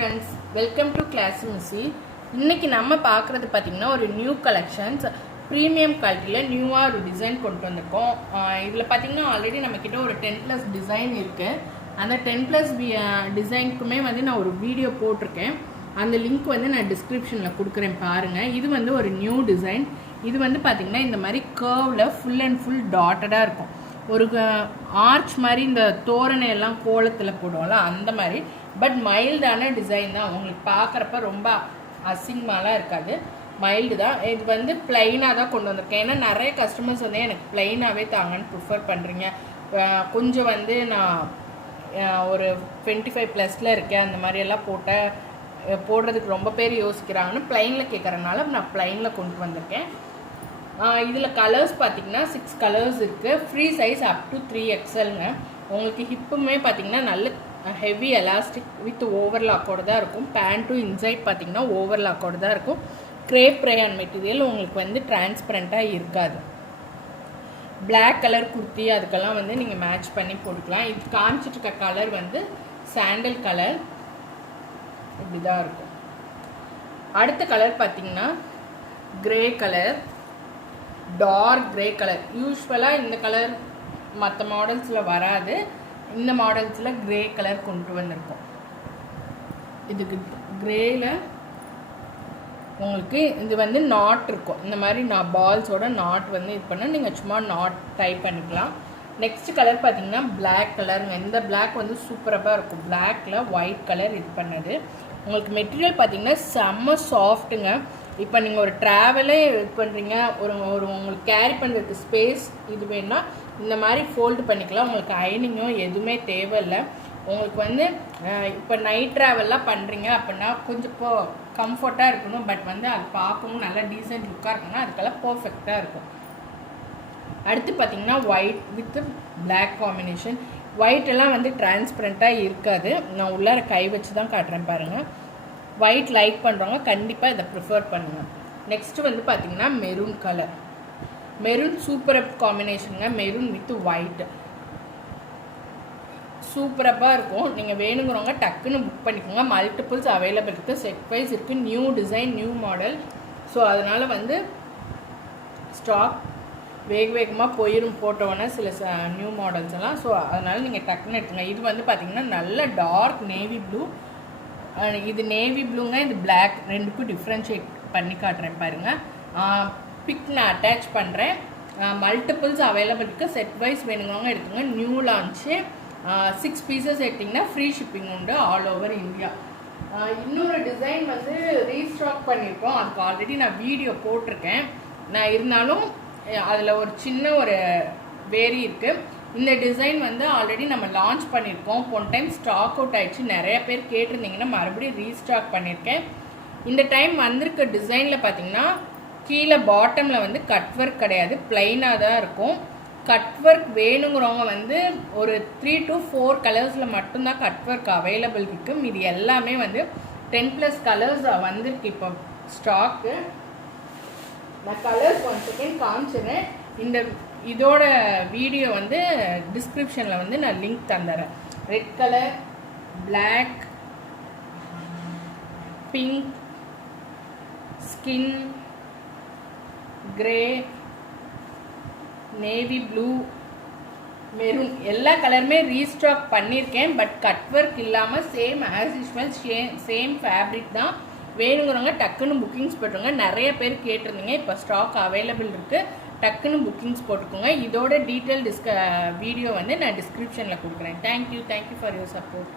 friends, welcome to Classy Missy. இன்னைக்கு நம்ம பார்க்குறது பார்த்தீங்கன்னா ஒரு நியூ கலெக்ஷன்ஸ் ப்ரீமியம் குவாலிட்டியில் நியூவாக ஒரு டிசைன் கொண்டு வந்திருக்கோம். இதில் பார்த்தீங்கன்னா ஆல்ரெடி நம்மக்கிட்ட ஒரு 10+ டிசைன் இருக்குது. அந்த 10+ டிசைனுக்குமே வந்து நான் ஒரு வீடியோ போட்டிருக்கேன். அந்த லிங்க் வந்து நான் டிஸ்கிரிப்ஷனில் கொடுக்குறேன் பாருங்கள். இது வந்து ஒரு நியூ டிசைன். இது வந்து பார்த்திங்கன்னா இந்த மாதிரி கர்வில் ஃபுல் அண்ட் ஃபுல் டாட்டடாக இருக்கும். ஒரு ஆர்ச் மாதிரி இந்த தோரணை எல்லாம் கோலத்தில் போடுவோம்ல அந்த மாதிரி, பட் மைல்டான டிசைன் தான். உங்களுக்கு பார்க்குறப்ப ரொம்ப அசிங்கமாலாம் இருக்காது, மைல்டு தான். இது வந்து பிளைனாக தான் கொண்டு வந்திருக்கேன். ஏன்னா நிறைய கஸ்டமர்ஸ் வந்து எனக்கு பிளைனாகவே தாங்கன்னு ப்ரிஃபர் பண்ணுறீங்க. கொஞ்சம் வந்து நான் ஒரு 25+ இருக்கேன், அந்த மாதிரியெல்லாம் போடுறதுக்கு ரொம்ப பேர் யோசிக்கிறாங்கன்னு பிளைனில் கேட்குறதுனால நான் பிளைனில் கொண்டு வந்திருக்கேன். இதில் கலர்ஸ் பார்த்திங்கன்னா 6 கலர்ஸ் இருக்குது. ஃப்ரீ சைஸ் அப் டு 3XLங்க. உங்களுக்கு ஹிப்புமே பார்த்திங்கன்னா நல்ல ஹெவி எலாஸ்டிக் வித் ஓவர்லாக்கோடு தான் இருக்கும். பேண்ட்டும் இன்சைட் பார்த்திங்கன்னா ஓவர்லாக்கோடு தான் இருக்கும். கிரேப் ரயான் மெட்டீரியல் உங்களுக்கு வந்து டிரான்ஸ்பரண்ட்டாக இருக்காது. பிளாக் கலர் குர்த்தி அதுக்கெல்லாம் வந்து நீங்கள் மேட்ச் பண்ணி போட்டுக்கலாம். இது காமிச்சிட்டு இருக்க கலர் வந்து சாண்டல் கலர், இப்படி தான் இருக்கும். அடுத்த கலர் பார்த்திங்கன்னா grey colour, dark grey colour. யூஸ்வலாக இந்த கலர் மற்ற மாடல்ஸில் வராது, இந்த மாடல்ஸில் கிரே கலர் கொண்டு வந்திருக்கோம். இதுக்கு கிரேயில் உங்களுக்கு இது வந்து நாட் இருக்கும். இந்த மாதிரி நான் பால்ஸோட நாட் வந்து இது பண்ணால் நீங்கள் சும்மா நாட் டைப் பண்ணிக்கலாம். நெக்ஸ்ட் கலர் பார்த்தீங்கன்னா பிளாக் கலருங்க. இந்த பிளாக் வந்து சூப்பராக இருக்கும். பிளாக்கில் ஒயிட் கலர் இது பண்ணது. உங்களுக்கு மெட்டீரியல் பார்த்தீங்கன்னா செம்ம சாஃப்ட்டுங்க. இப்போ நீங்கள் ஒரு ட்ராவலே இது பண்ணுறீங்க, ஒரு உங்களுக்கு கேரி பண்ணுறதுக்கு ஸ்பேஸ் இது வேணும்னா இந்த மாதிரி ஃபோல்டு பண்ணிக்கலாம். உங்களுக்கு அயனிங்கோ எதுவுமே தேவையில்லை. உங்களுக்கு வந்து இப்போ நைட் ட்ராவல்லாம் பண்ணுறீங்க அப்படின்னா கொஞ்சம் இப்போ கம்ஃபர்ட்டாக இருக்கணும், பட் வந்து அது பார்க்கணும் நல்லா டீசென்ட் லுக்காக இருக்கணும்னா அதுக்கெல்லாம் பர்ஃபெக்டாக இருக்கும். அடுத்து பார்த்தீங்கன்னா white with black combination. White எல்லாம் வந்து டிரான்ஸ்பரண்ட்டாக இருக்காது. நான் உள்ளார கை வச்சு தான் காட்டுறேன் பாருங்கள். ஒயிட் லைக் பண்ணுறவங்க கண்டிப்பாக இதை ப்ரிஃபர் பண்ணுங்கள். நெக்ஸ்ட்டு வந்து பார்த்திங்கன்னா மெரூன் கலர். மெரூன் சூப்பர் காம்பினேஷனுங்க. மெரூன் வித் ஒயிட் சூப்பராக இருக்கும். நீங்கள் வேணுங்கிறவங்க டக்குன்னு புக் பண்ணிக்கோங்க. மல்டிபிள்ஸ் அவைலபிள் இருக்குது, செட் வைஸ் இருக்குது. New design, new model. So அதனால் வந்து ஸ்டாக் வேகமாக போட்டோன்னா சில நியூ மாடல்ஸ் எல்லாம். ஸோ அதனால் நீங்கள் டக்குன்னு எடுத்துங்க. இது வந்து பார்த்திங்கன்னா நல்ல டார்க் நேவி ப்ளூ. இது நேவி ப்ளூங்க, இது பிளாக். ரெண்டுக்கும் டிஃப்ரென்ஷியேட் பண்ணி காட்டுறேன் பாருங்கள். பிக் நான் அட்டாச் பண்ணுறேன். மல்டிபிள்ஸ் அவைலபிள் இருக்குது. செட் வைஸ் வேணுங்கிறவங்க எடுத்துங்க. நியூ லான்ச்சு 6 பீசஸ் எடுத்திங்கன்னா ஃப்ரீ ஷிப்பிங் உண்டு ஆல் ஓவர் இந்தியா. இன்னொரு டிசைன் வந்து ரீஸ்டாக் பண்ணியிருக்கோம். அதுக்கு ஆல்ரெடி நான் வீடியோ போட்டிருக்கேன். நான் இருந்தாலும் அதில் ஒரு சின்ன ஒரு வேரி இருக்குது. இந்த டிசைன் வந்து ஆல்ரெடி நம்ம லான்ச் பண்ணியிருக்கோம். போன டைம் ஸ்டாக் அவுட் ஆகிடுச்சு. நிறைய பேர் கேட்டிருந்தீங்கன்னா மறுபடியும் ரீஸ்டாக் பண்ணியிருக்கேன். இந்த டைம் வந்திருக்க டிசைனில் பார்த்தீங்கன்னா கீழே பாட்டமில் வந்து கட் ஒர்க் கிடையாது, பிளைனாக தான் இருக்கும். கட் ஒர்க் வேணுங்கிறவங்க வந்து ஒரு 3 to 4 கலர்ஸில் மட்டும்தான் கட் ஒர்க் அவைலபிள் இருக்குது. இது எல்லாமே வந்து 10+ கலர்ஸ் வந்திருக்கு இப்போ ஸ்டாக்கு. நான் கலர்ஸ் 1 செகண்ட் காமிச்சிடுறேன். இதோட வீடியோ வந்து டிஸ்கிரிப்ஷனில் வந்து நான் லிங்க் தந்துடுறேன். Red colour, black, pink, skin, grey, navy blue, maroon எல்லா கலருமே ரீஸ்டாக் பண்ணியிருக்கேன். பட் கட் ஒர்க் இல்லாமல் same as usual same fabric தான். வேணுங்கிறவங்க டக்குன்னு புக்கிங்ஸ் போட்டுருங்க. நிறைய பேர் கேட்டிருந்தீங்க, இப்போ ஸ்டாக் அவைலபிள் இருக்குது. டக்குன்னு புக்கிங்ஸ் போட்டுக்கோங்க. இதோட டீட்டெயில் வீடியோ வந்து நான் டிஸ்கிரிப்ஷனில் கொடுக்குறேன். Thank you for your support.